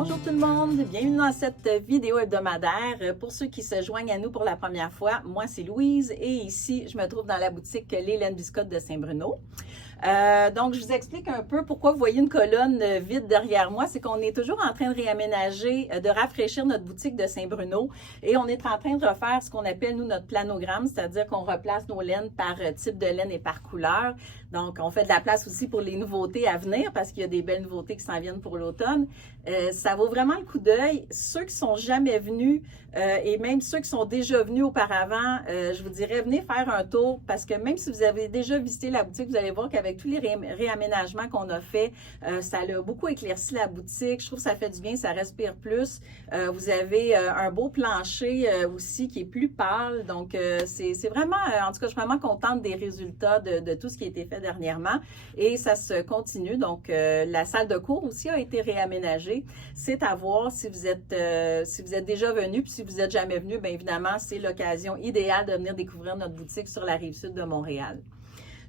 Bonjour tout le monde, bienvenue dans cette vidéo hebdomadaire. Pour ceux qui se joignent à nous pour la première fois, moi c'est Louise et ici je me trouve dans la boutique Les Laines Biscottes de Saint-Bruno. Donc, je vous explique un peu pourquoi vous voyez une colonne vide derrière moi. C'est qu'on est toujours en train de réaménager, de rafraîchir notre boutique de Saint-Bruno et on est en train de refaire ce qu'on appelle, nous, notre planogramme, c'est-à-dire qu'on replace nos laines par type de laine et par couleur. Donc, on fait de la place aussi pour les nouveautés à venir parce qu'il y a des belles nouveautés qui s'en viennent pour l'automne. Ça vaut vraiment le coup d'œil. Ceux qui sont jamais venus et même ceux qui sont déjà venus auparavant, je vous dirais, venez faire un tour parce que même si vous avez déjà visité la boutique, vous allez voir qu'avec tous les réaménagements qu'on a fait, ça a beaucoup éclairci la boutique. Je trouve que ça fait du bien, ça respire plus. Vous avez un beau plancher aussi qui est plus pâle. Donc, c'est vraiment, en tout cas, je suis vraiment contente des résultats de tout ce qui a été fait dernièrement. Et ça se continue. Donc, la salle de cours aussi a été réaménagée. C'est à voir si vous êtes déjà venu, puis si vous n'êtes jamais venu, bien évidemment, c'est l'occasion idéale de venir découvrir notre boutique sur la Rive-Sud de Montréal.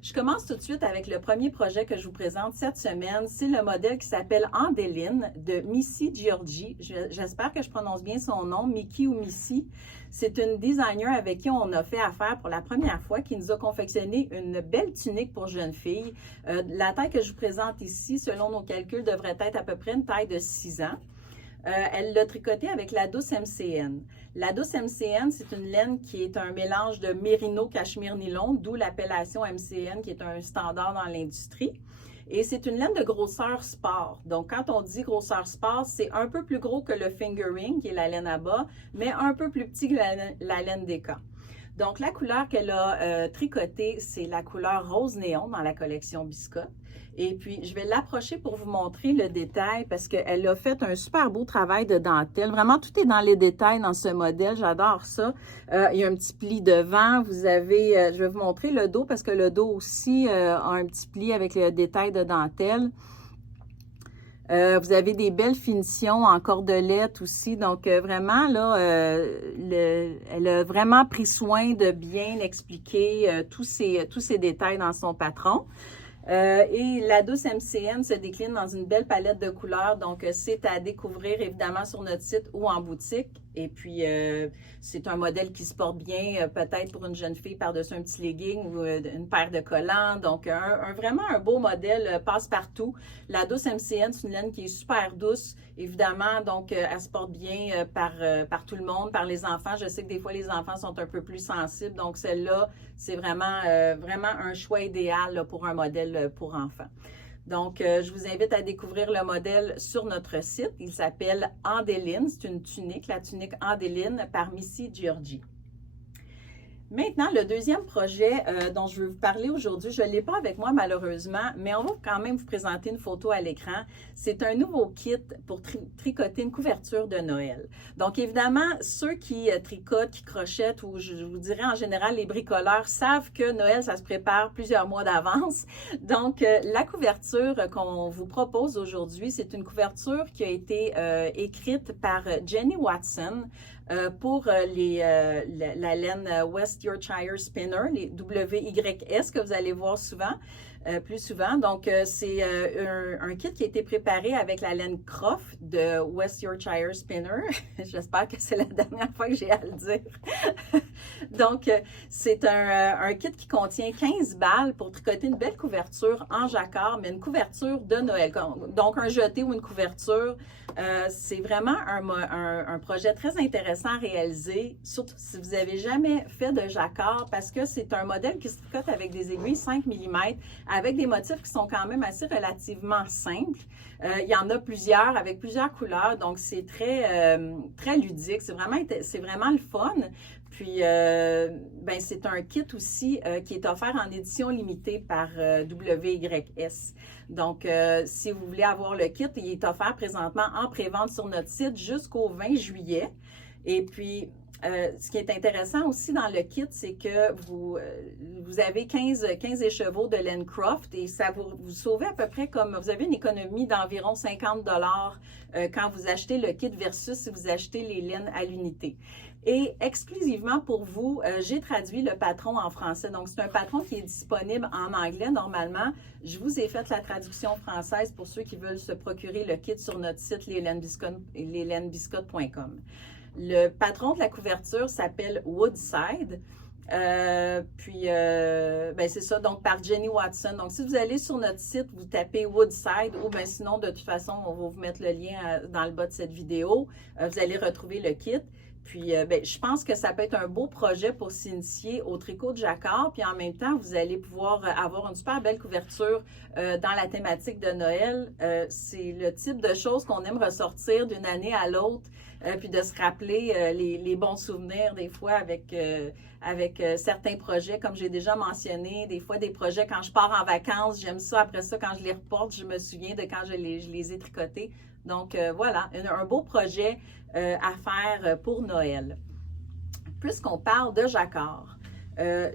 Je commence tout de suite avec le premier projet que je vous présente cette semaine. C'est le modèle qui s'appelle Andeline de Missy Giorgi. J'espère que je prononce bien son nom, Mickey ou Missy. C'est une designer avec qui on a fait affaire pour la première fois, qui nous a confectionné une belle tunique pour jeune fille. La taille que je vous présente ici, selon nos calculs, devrait être à peu près une taille de 6 ans. Elle l'a tricoté avec la douce MCN. La douce MCN, c'est une laine qui est un mélange de mérino, cachemire, nylon, d'où l'appellation MCN qui est un standard dans l'industrie. Et c'est une laine de grosseur sport. Donc, quand on dit grosseur sport, c'est un peu plus gros que le fingering, qui est la laine à bas, mais un peu plus petit que la laine DK. Donc, la couleur qu'elle a tricotée, c'est la couleur rose néon dans la collection Biscotte. Et puis, je vais l'approcher pour vous montrer le détail parce qu'elle a fait un super beau travail de dentelle. Vraiment, tout est dans les détails dans ce modèle. J'adore ça. Il y a un petit pli devant. Vous avez, je vais vous montrer le dos parce que le dos aussi a un petit pli avec le détail de dentelle. Vous avez des belles finitions en cordelette aussi. Donc, vraiment, là, elle a vraiment pris soin de bien expliquer tous ces détails dans son patron. Et la douce MCN se décline dans une belle palette de couleurs. Donc, c'est à découvrir évidemment sur notre site ou en boutique. Et puis, c'est un modèle qui se porte bien, peut-être pour une jeune fille par-dessus un petit legging ou une paire de collants. Donc, vraiment un beau modèle passe-partout. La douce MCN, c'est une laine qui est super douce, évidemment. Donc, elle se porte bien par tout le monde, par les enfants. Je sais que des fois, les enfants sont un peu plus sensibles. Donc, celle-là, c'est vraiment un choix idéal là, pour un modèle pour enfants. Donc, je vous invite à découvrir le modèle sur notre site. Il s'appelle Andeline. C'est une tunique, la tunique Andeline par Missy Giorgi. Maintenant, le deuxième projet dont je veux vous parler aujourd'hui, je ne l'ai pas avec moi malheureusement, mais on va quand même vous présenter une photo à l'écran. C'est un nouveau kit pour tricoter une couverture de Noël. Donc évidemment, ceux qui tricotent, qui crochettent ou je vous dirais en général les bricoleurs savent que Noël, ça se prépare plusieurs mois d'avance. Donc la couverture qu'on vous propose aujourd'hui, c'est une couverture qui a été écrite par Jenny Watson. Pour la laine West Yorkshire Spinner, les WYS que vous allez voir souvent, plus souvent. Donc, c'est un kit qui a été préparé avec la laine Croft de West Yorkshire Spinner. J'espère que c'est la dernière fois que j'ai à le dire. Donc, c'est un kit qui contient 15 balles pour tricoter une belle couverture en jacquard, mais une couverture de Noël. Donc, un jeté ou une couverture. C'est vraiment un projet très intéressant à réaliser, surtout si vous n'avez jamais fait de jacquard, parce que c'est un modèle qui se tricote avec des aiguilles 5 mm, avec des motifs qui sont quand même assez relativement simples. Il y en a plusieurs, avec plusieurs couleurs, donc c'est très ludique, c'est vraiment le fun. Puis, ben, c'est un kit aussi qui est offert en édition limitée par WYS. Donc, si vous voulez avoir le kit, il est offert présentement en pré-vente sur notre site jusqu'au 20 juillet. Et puis, ce qui est intéressant aussi dans le kit, c'est que vous avez 15 écheveaux de laine Croft et ça vous sauvez à peu près comme, vous avez une économie d'environ 50 $ quand vous achetez le kit versus si vous achetez les laines à l'unité. Et exclusivement pour vous, j'ai traduit le patron en français. Donc, c'est un patron qui est disponible en anglais normalement. Je vous ai fait la traduction française pour ceux qui veulent se procurer le kit sur notre site leslenbiscotte.com. Le patron de la couverture s'appelle Woodside. Ben c'est ça, donc par Jenny Watson. Donc, si vous allez sur notre site, vous tapez Woodside ou bien sinon, de toute façon, on va vous mettre le lien dans le bas de cette vidéo. Vous allez retrouver le kit. Puis, je pense que ça peut être un beau projet pour s'initier au tricot de jacquard. Puis, en même temps, vous allez pouvoir avoir une super belle couverture dans la thématique de Noël. C'est le type de choses qu'on aime ressortir d'une année à l'autre. Puis de se rappeler les bons souvenirs des fois avec certains projets, comme j'ai déjà mentionné, des fois des projets quand je pars en vacances, j'aime ça. Après ça, quand je les reporte, je me souviens de quand je les ai tricotés. Donc voilà, un beau projet à faire pour Noël. Puisqu'on parle de jacquard,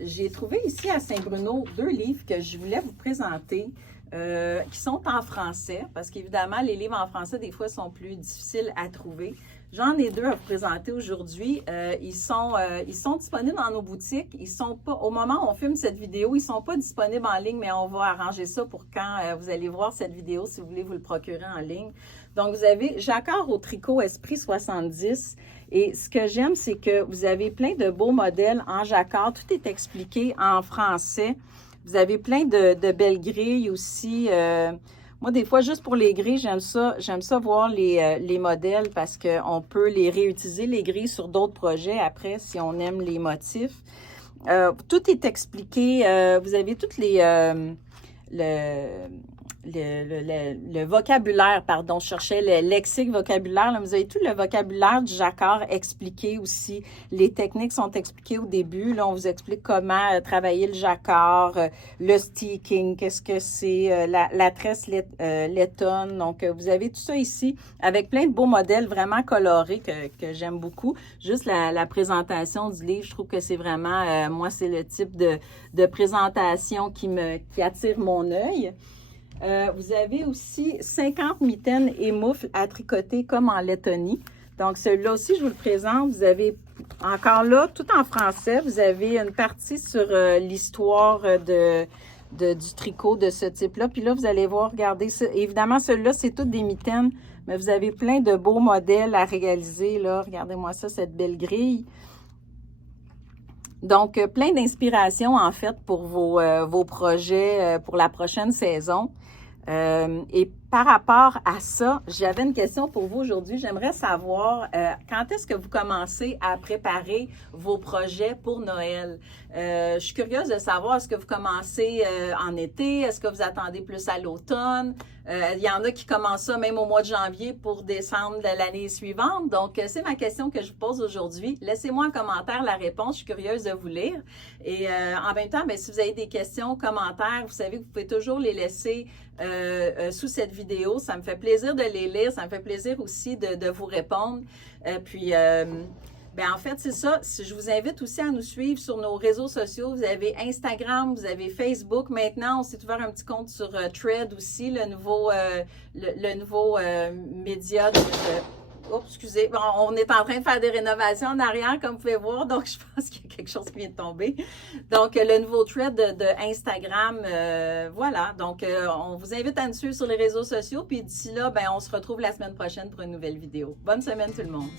j'ai trouvé ici à Saint-Bruno 2 livres que je voulais vous présenter. Qui sont en français, parce qu'évidemment, les livres en français, des fois, sont plus difficiles à trouver. J'en ai 2 à vous présenter aujourd'hui. Ils sont disponibles dans nos boutiques. Ils sont pas, au moment où on filme cette vidéo, ils ne sont pas disponibles en ligne, mais on va arranger ça pour quand vous allez voir cette vidéo, si vous voulez vous le procurer en ligne. Donc, vous avez Jacquard au tricot Esprit 70. Et ce que j'aime, c'est que vous avez plein de beaux modèles en jacquard. Tout est expliqué en français. Vous avez plein de belles grilles aussi. Moi, des fois, juste pour les grilles, j'aime ça voir les modèles parce qu'on peut les réutiliser, les grilles, sur d'autres projets après, si on aime les motifs. Tout est expliqué. Vous avez toutes le vocabulaire, pardon, je cherchais le lexique vocabulaire. Là, vous avez tout le vocabulaire du jacquard expliqué aussi. Les techniques sont expliquées au début. Là, on vous explique comment travailler le jacquard, le sticking, qu'est-ce que c'est, la tresse lettonne. Donc, vous avez tout ça ici avec plein de beaux modèles vraiment colorés que j'aime beaucoup. Juste la présentation du livre, je trouve que c'est vraiment, moi, c'est le type de présentation qui attire mon œil. Vous avez aussi 50 mitaines et moufles à tricoter comme en Lettonie. Donc, celui-là aussi, je vous le présente. Vous avez encore là, tout en français, vous avez une partie sur l'histoire du tricot de ce type-là. Puis là, vous allez voir, regardez ça. Évidemment, celui-là, c'est toutes des mitaines, mais vous avez plein de beaux modèles à réaliser. Là, regardez-moi ça, cette belle grille. Donc, plein d'inspiration, en fait, pour vos projets pour la prochaine saison. Et par rapport à ça, j'avais une question pour vous aujourd'hui. J'aimerais savoir quand est-ce que vous commencez à préparer vos projets pour Noël? Je suis curieuse de savoir, est-ce que vous commencez en été? Est-ce que vous attendez plus à l'automne? Il y en a qui commencent ça même au mois de janvier pour décembre de l'année suivante. Donc, c'est ma question que je vous pose aujourd'hui. Laissez-moi en commentaire la réponse. Je suis curieuse de vous lire. Et en même temps, bien, si vous avez des questions, commentaires, vous savez que vous pouvez toujours les laisser sous cette vidéo. Ça me fait plaisir de les lire. Ça me fait plaisir aussi de vous répondre. En fait, c'est ça. Je vous invite aussi à nous suivre sur nos réseaux sociaux. Vous avez Instagram, vous avez Facebook. Maintenant, on s'est ouvert un petit compte sur Thread aussi, le nouveau média de... Oups, excusez. Bon, on est en train de faire des rénovations en arrière, comme vous pouvez voir. Donc, je pense qu'il y a quelque chose qui vient de tomber. Donc, le nouveau thread de Instagram, voilà. Donc, on vous invite à nous suivre sur les réseaux sociaux. Puis d'ici là, on se retrouve la semaine prochaine pour une nouvelle vidéo. Bonne semaine tout le monde.